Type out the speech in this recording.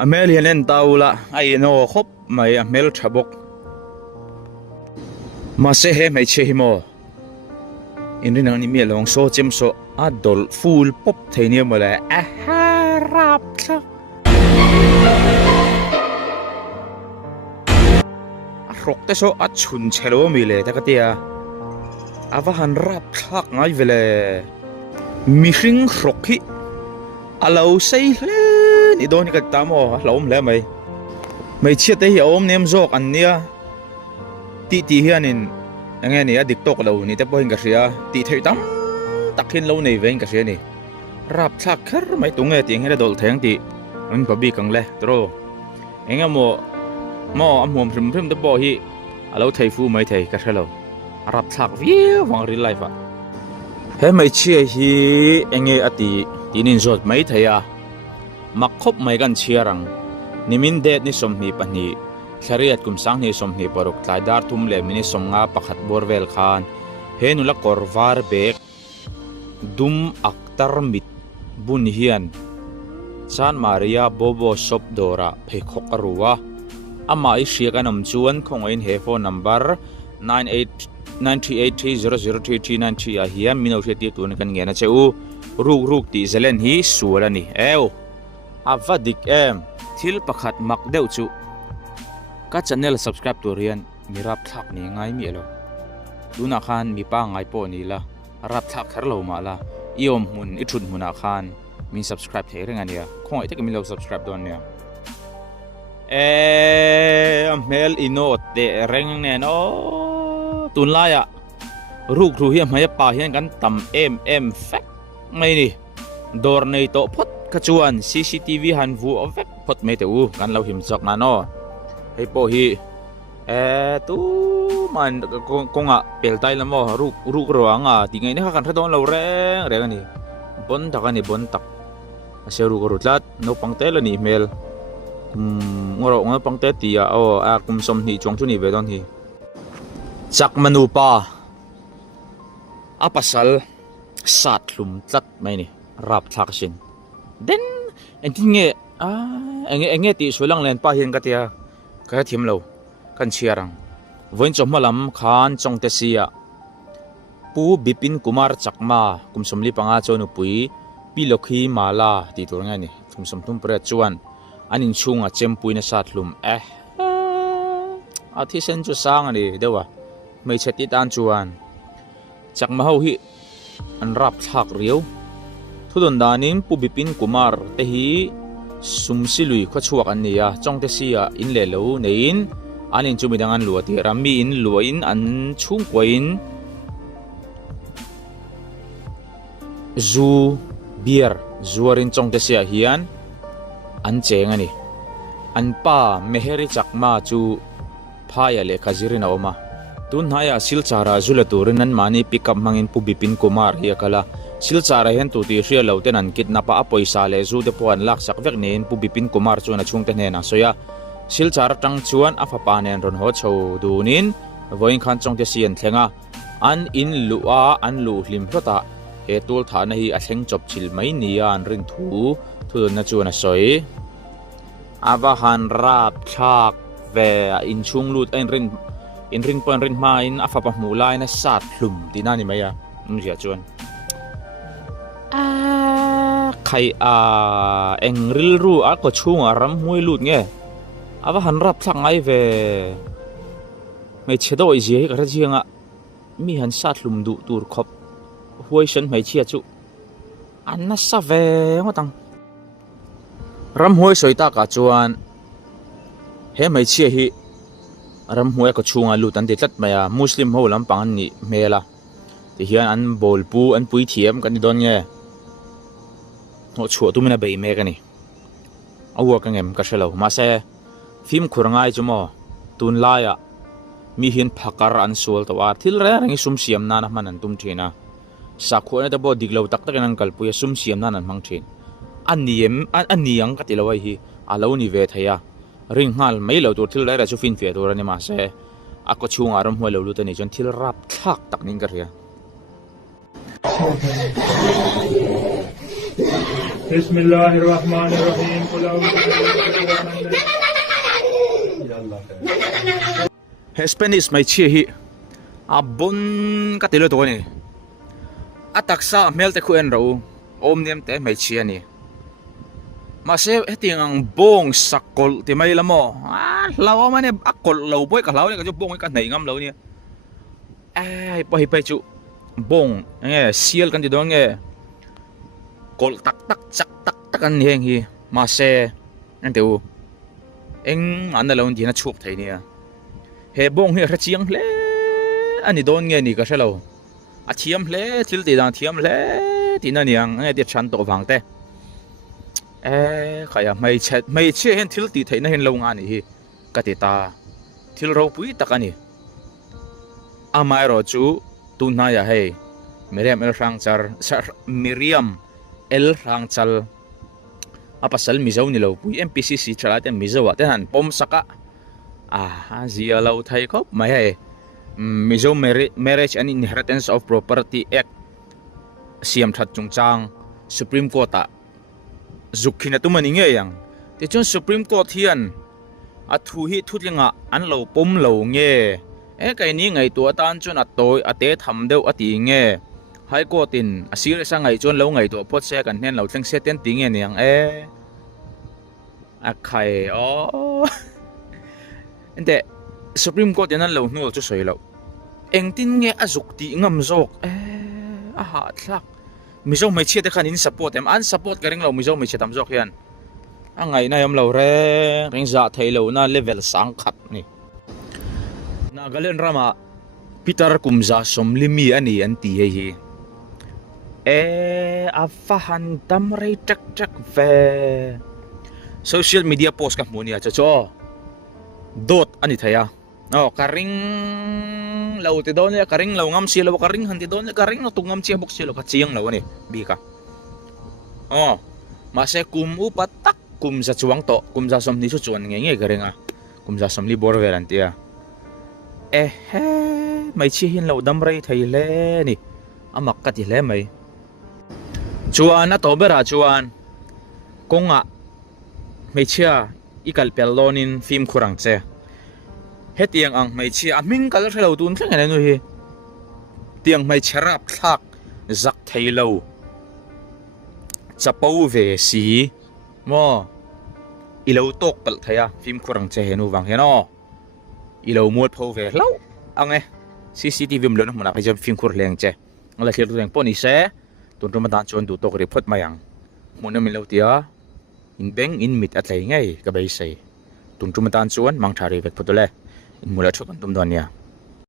Amel hianen taula ai no khop mai amel thabok ma se he mai che himo inrin ang ni mi long so chem so adol full pop theini mala a harap tha a rok te so a chun chelo mi le ta ka tia ava han rap thak ngai vele mi hring rok hi alo sei hle ni don ka tamo hlom le mai chia te hi om nem jok an nia ti hianin ange ni a diktok lo ni te poin ka ria ti thei tam takin lo nei vein ka ria ni rap thak khar mai tunge ting hela dol theng ti an pa bi kang le tro enga mo amhom hrim te bo hi alo thei fu mai thei ka thelo rap thak vi wang ri life a he mai chia hi enge ati tinin zot mai theya makhop mai gan chiarang nimin det ni somni pani khariat kum sang ni somni paruk tlaidar tum le mini somnga pakhat borvel khan henula korvar bek dum aktar mit bun hian san maria bobo shop dora phekhok aruwa ama I shia kanam chuan khongain he phone number 9893003390 a hiam mino heti tun kan ngena cheu ruk ti zelen hi sualani eo avadik em thil pakhat mak deuh chu ka channel subscribe to rian mirap thak ni ngai mi elo tuna khan mi pa ngai po ni la rap thak khar lo ma la iom mun I thun huna khan min subscribe the reng ania khoi te mi lo subscribe don nia mel inot de reng ne no tun la ya ruk ru hiam mai pa hian kan tam em fak mai ni dor nei to phot kachuan CCTV han vu ovek phot me te u kan lo him chok na no hei po hi tu man konga peltai lamo ruk roanga tingai ne kan thadon lo reng ani bon takani bon tak ase ruk rutlat no pangtel ani email ngoro nga pangte tia o a kum som ni chong chu ni ve don hi chak manu pa apasal sat hlum tlat mai ni rap thak sin den entinge enge ti sulang len pa hian ka tia ka thim lo kan chiarang voin chommalam khan chongte sia pu bipin kumar chakma kumsomli panga chonu pui pilokhi mala ti turanga ni thumsom thum pre chuan anin chunga chempuina satlum athi sen chu sang ani dewa mai chati tan chuan chakma ho hi an rap thak riau thudon danin pubipin kumar te hi sumsilui khachuak an nia chongte sia in le lo nein anin chumidangan luati rami in luain an chung koin zu beer zuarin chongte sia hian an cheng ani an pa meheri chakma chu phaya le khazirin awma tun haya silchara zulaturin an mani pickup mangin pubipin kumar hi kala silchara hen tu ti hria loten an kidnapa a poisa le zu de puan lak sak vek nen pubipin kumar chuna chungte hne na soya silchara tang chuan a fapa nen ron ho chho dunin voin khan chongte sian thlenga an in luwa an lu hlim hlota he tul thana hi a thleng chop chil mai nia an rin thu na chuan a soi ava han rap thak ve in chung lut in ring pon rin ma in afa pa mulai na sat hlum dinani maya mja chuan khai engril ru a ko chunga ram hui lut nge ava han rap thak ngai ve mai chedo i je ka rajianga mi han sat hlum du tur khop huai san mai chia chu anna sa ve ngotang ram huai soita ka chuan he mai chia hi ram huai ko chunga lut an ti tlat maya muslim ho lam pang ni mela ti hian an bol pu an pui thiam kan don nge no chu tu mina bei me kani awa ka ngem ka shelo ma se phim khurngai chumo tun laya mi hin phakar an sol to war thil re rangi sum siam na na manan tum thina sakhu na da bo diglo tak tak nan kal pu ya sum siam na nan mang thin aniyang ka tilawai hi alo ni ve thaya ring hal mai lo tur thil ra chu fin fe tur ani ma se ako chunga ram huai lo lu ta ni chon thil rap thak tak ning ka ria Bismillahirrahmanirrahim. Qul a'udzu Spanish mai chi hi abon ka tilo to ni ataksa melte khu en ro om nem te mai chi ani ma se heting ang bong sakol ti mai lamo lawa mane akol lo boy ka law ni ka jo bong ka nei ngam lo ni ai pai pai chu bong nge sial kan ti dong nge kol tak tak chak tak tak an heng hi ma se an teu eng an la lon ti na chuk thai ni he bong hi rachiang hle ani don nge ni ka shalo a thiam hle thil ti dang thiam hle tin ani ang nge ti chan to wang te khaya mai che hen thil ti theina hen lo nga ni hi ka ti ta thil ro pui takani amai ro chu tu na ya he miriam el rang char miriam el rang chal apasal mizo ni lo pui mpcc chala te mizo wa te han pom saka zia lo thai khop mai he Mizo Marriage and Inheritance of Property Act siam that chung chang Supreme Court zukhina tumani nge yang ti chon Supreme Court hian a thu hi thutlinga an lo pom lo nge kai ni ngai tu tan chon atoi ate tham deu ati nge High Court in asir sa ngai chon lo ngai to pot se kan hen lo thleng se ten ti nge niang khai ente Supreme Court yan lo nu chu soi lo eng tin nge azuk ti ngam zok ha thlak mizo mai che te khan in support em an support ka ring lo mizo mai che tam zok hian angai na yam lo re ring za thei lo na level sang khat ni Nagaland rama Peter Kumza somlimi ani an ti hi afahan tam rei tak ve social media post ka munia cho dot ani thaya karing lau ti don ya karing lau ngam silo karing han ti don karing no tungam chia bok silo ka chiang lau ni bi ka mase kum upatak kum sa chuang to kum sa som ni chu chuan nge karinga kum sa som li bor veran tia mai chi hin lau dam rei thai le ni amak ka ti le mai chuan a to bera chuan konga mai chia ikal pel lonin film khurang che hetiang ang mai chi aming kal thelo tun thleng ane nu hi tiang mai cherap thak zak thailo chapau ve si mo ilo tok pal thaya film khurang che henu wang heno ilo mot pho ve hlo ange cctv mlo na mona ka film khur leng che ngala thil reng poni se tun rum dan chon du tok ri phot mayang mona min lo tia in beng in mit atlai ngai ka bai sei tun rum dan chuan mang thari vek photole in mula thuk an tum don ya